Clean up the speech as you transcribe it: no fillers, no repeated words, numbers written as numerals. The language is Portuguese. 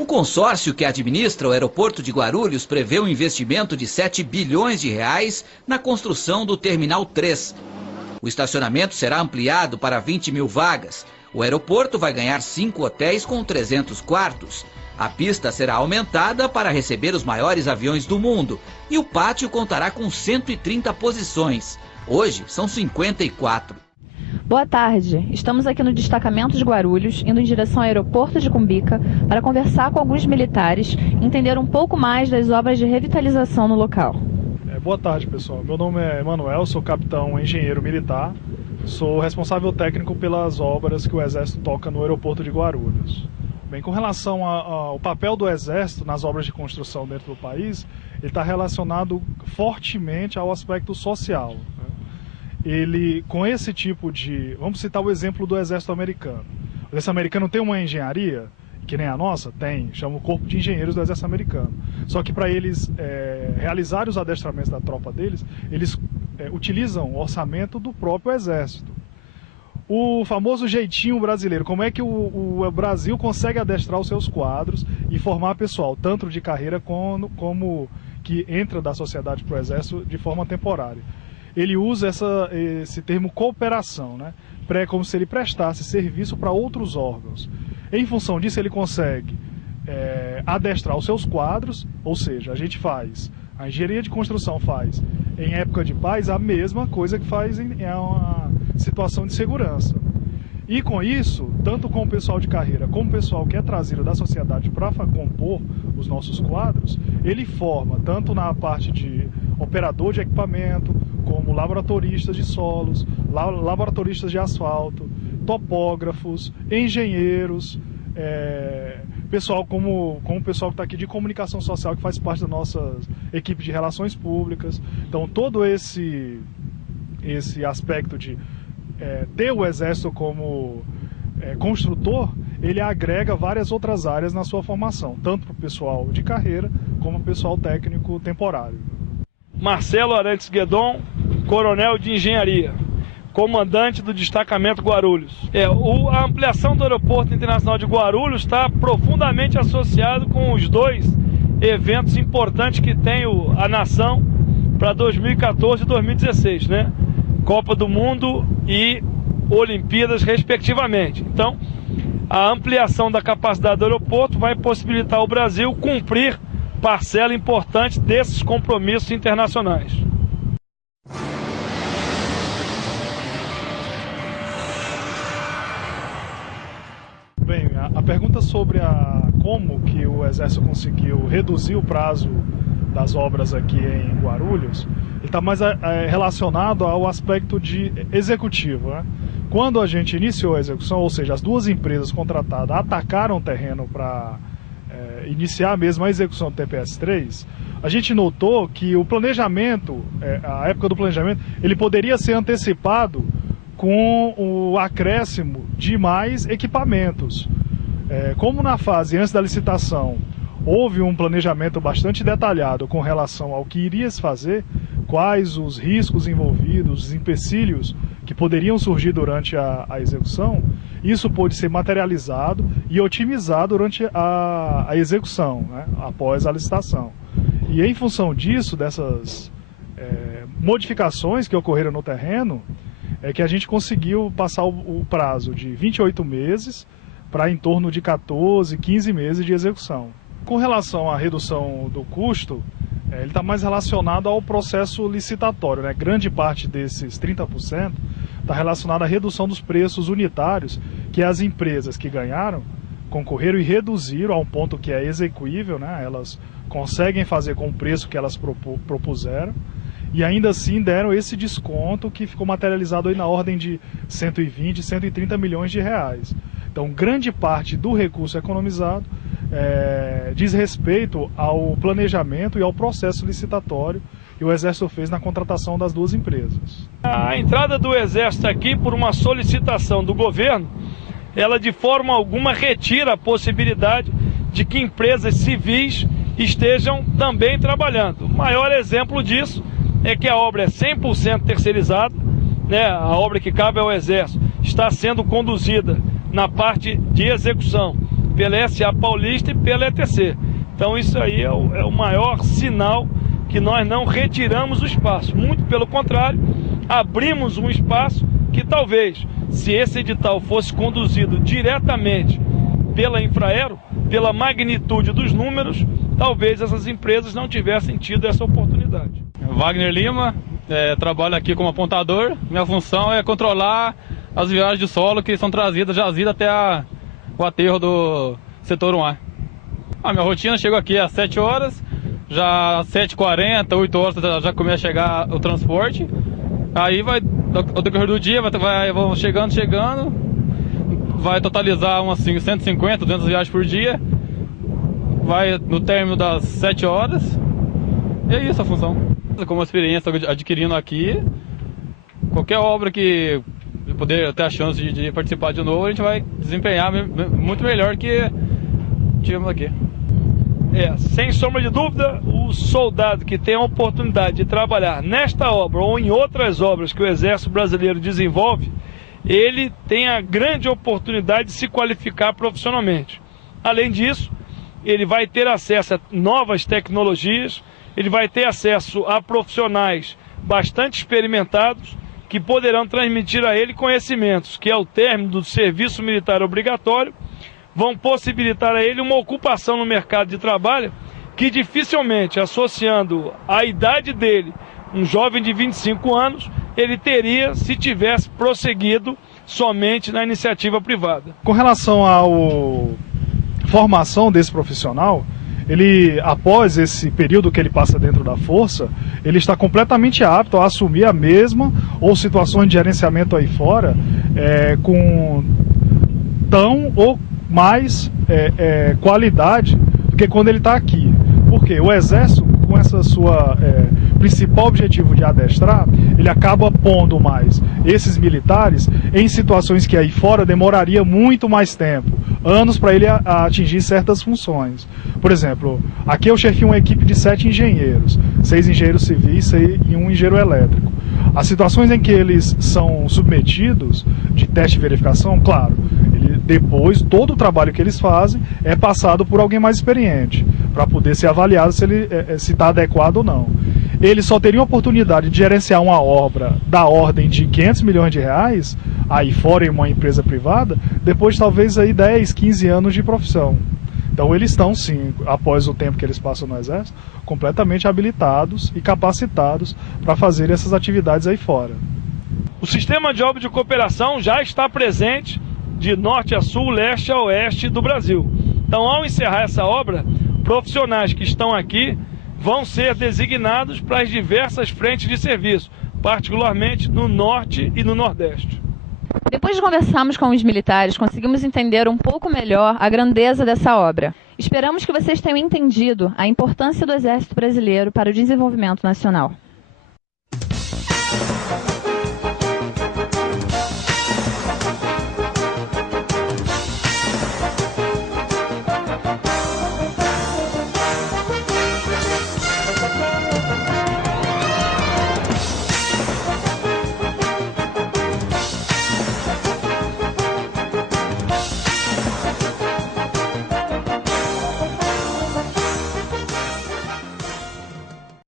O consórcio que administra o aeroporto de Guarulhos prevê um investimento de 7 bilhões de reais na construção do Terminal 3. O estacionamento será ampliado para 20 mil vagas. O aeroporto vai ganhar 5 hotéis com 300 quartos. A pista será aumentada para receber os maiores aviões do mundo e o pátio contará com 130 posições. Hoje são 54. Boa tarde, estamos aqui no destacamento de Guarulhos, indo em direção ao aeroporto de Cumbica, para conversar com alguns militares e entender um pouco mais das obras de revitalização no local. Boa tarde, pessoal. Meu nome é Emanuel, sou capitão engenheiro militar, sou responsável técnico pelas obras que o Exército toca no aeroporto de Guarulhos. Bem, com relação ao papel do Exército nas obras de construção dentro do país, ele está relacionado fortemente ao aspecto social. Ele, com esse tipo de... Vamos citar o exemplo do Exército Americano. O Exército Americano tem uma engenharia, que nem a nossa, chama o Corpo de Engenheiros do Exército Americano. Só que para eles realizarem os adestramentos da tropa deles, eles utilizam o orçamento do próprio Exército. O famoso jeitinho brasileiro, como é que o Brasil consegue adestrar os seus quadros e formar pessoal, tanto de carreira como que entra da sociedade para o Exército de forma temporária. Ele usa esse termo cooperação, né? Como se ele prestasse serviço para outros órgãos. Em função disso, ele consegue adestrar os seus quadros, ou seja, a engenharia de construção faz, em época de paz, a mesma coisa que faz em uma situação de segurança. E com isso, tanto com o pessoal de carreira como o pessoal que é trazido da sociedade para compor os nossos quadros, ele forma tanto na parte de operador de equipamento, como laboratoristas de solos, laboratoristas de asfalto, topógrafos, engenheiros, pessoal como o pessoal que está aqui de comunicação social, que faz parte da nossa equipe de relações públicas. Então todo esse aspecto de ter o Exército como construtor, ele agrega várias outras áreas na sua formação, tanto para o pessoal de carreira como para o pessoal técnico temporário. Marcelo Arantes Guedon, coronel de engenharia, comandante do destacamento Guarulhos. A ampliação do aeroporto internacional de Guarulhos está profundamente associado com os dois eventos importantes que tem a nação para 2014 e 2016, né? Copa do Mundo e Olimpíadas, respectivamente. Então, a ampliação da capacidade do aeroporto vai possibilitar ao Brasil cumprir parcela importante desses compromissos internacionais. Bem, a pergunta sobre como que o Exército conseguiu reduzir o prazo das obras aqui em Guarulhos, ele está mais relacionado ao aspecto de executivo, né? Quando a gente iniciou a execução, ou seja, as duas empresas contratadas atacaram o terreno para iniciar mesmo a execução do TPS-3, a gente notou que o planejamento, a época do planejamento, ele poderia ser antecipado com o acréscimo de mais equipamentos. Como na fase antes da licitação houve um planejamento bastante detalhado com relação ao que iria se fazer, quais os riscos envolvidos, os empecilhos que poderiam surgir durante a execução, isso pôde ser materializado e otimizado durante a execução, né, após a licitação. E em função disso, dessas modificações que ocorreram no terreno, é que a gente conseguiu passar o prazo de 28 meses para em torno de 14, 15 meses de execução. Com relação à redução do custo, ele está mais relacionado ao processo licitatório, né? Grande parte desses 30% está relacionado à redução dos preços unitários, que as empresas que ganharam concorreram e reduziram a um ponto que é execuível, né? Elas conseguem fazer com o preço que elas propuseram, e ainda assim deram esse desconto que ficou materializado aí na ordem de 120, 130 milhões de reais. Então, grande parte do recurso economizado diz respeito ao planejamento e ao processo licitatório que o Exército fez na contratação das duas empresas. A entrada do Exército aqui por uma solicitação do governo, ela de forma alguma retira a possibilidade de que empresas civis estejam também trabalhando. O maior exemplo disso é que a obra é 100% terceirizada, né? A obra que cabe ao Exército está sendo conduzida na parte de execução pela SA Paulista e pela ETC. Então isso aí é o maior sinal que nós não retiramos o espaço. Muito pelo contrário, abrimos um espaço que talvez, se esse edital fosse conduzido diretamente pela Infraero, pela magnitude dos números, talvez essas empresas não tivessem tido essa oportunidade. Wagner Lima, trabalho aqui como apontador. Minha função é controlar as viagens de solo que são trazidas, jazidas até o aterro do setor 1A. A minha rotina, chego aqui às 7 horas, já às 7h40, 8 horas já começa a chegar o transporte. Aí vai, ao decorrer do dia, vão chegando, vai totalizar umas 150, 200 viagens por dia. Vai no término das 7 horas. E é isso a função. Como experiência adquirindo aqui, qualquer obra que poder ter a chance de participar de novo, a gente vai desempenhar muito melhor que tivemos aqui. Sem sombra de dúvida, o soldado que tem a oportunidade de trabalhar nesta obra ou em outras obras que o Exército Brasileiro desenvolve, ele tem a grande oportunidade de se qualificar profissionalmente. Além disso, ele vai ter acesso a novas tecnologias, ele vai ter acesso a profissionais bastante experimentados que poderão transmitir a ele conhecimentos que, ao término do serviço militar obrigatório, vão possibilitar a ele uma ocupação no mercado de trabalho que dificilmente, associando a idade dele, um jovem de 25 anos, ele teria se tivesse prosseguido somente na iniciativa privada. Com relação à formação desse profissional, ele, após esse período que ele passa dentro da força, ele está completamente apto a assumir a mesma ou situações de gerenciamento aí fora com tão ou mais qualidade do que quando ele está aqui. Porque o Exército, com essa sua principal objetivo de adestrar, ele acaba pondo mais esses militares em situações que aí fora demoraria muito mais tempo, anos para ele atingir certas funções. Por exemplo, aqui eu chefio uma equipe de 7 engenheiros, 6 engenheiros civis e 1 engenheiro elétrico. As situações em que eles são submetidos de teste e verificação, claro, depois todo o trabalho que eles fazem é passado por alguém mais experiente, para poder ser avaliado se ele está adequado ou não. Eles só teriam a oportunidade de gerenciar uma obra da ordem de 500 milhões de reais, aí fora em uma empresa privada, depois de talvez aí 10, 15 anos de profissão. Então eles estão sim, após o tempo que eles passam no Exército, completamente habilitados e capacitados para fazer essas atividades aí fora. O sistema de obra de cooperação já está presente de norte a sul, leste a oeste do Brasil. Então, ao encerrar essa obra, profissionais que estão aqui vão ser designados para as diversas frentes de serviço, particularmente no norte e no nordeste. Depois de conversarmos com os militares, conseguimos entender um pouco melhor a grandeza dessa obra. Esperamos que vocês tenham entendido a importância do Exército Brasileiro para o desenvolvimento nacional.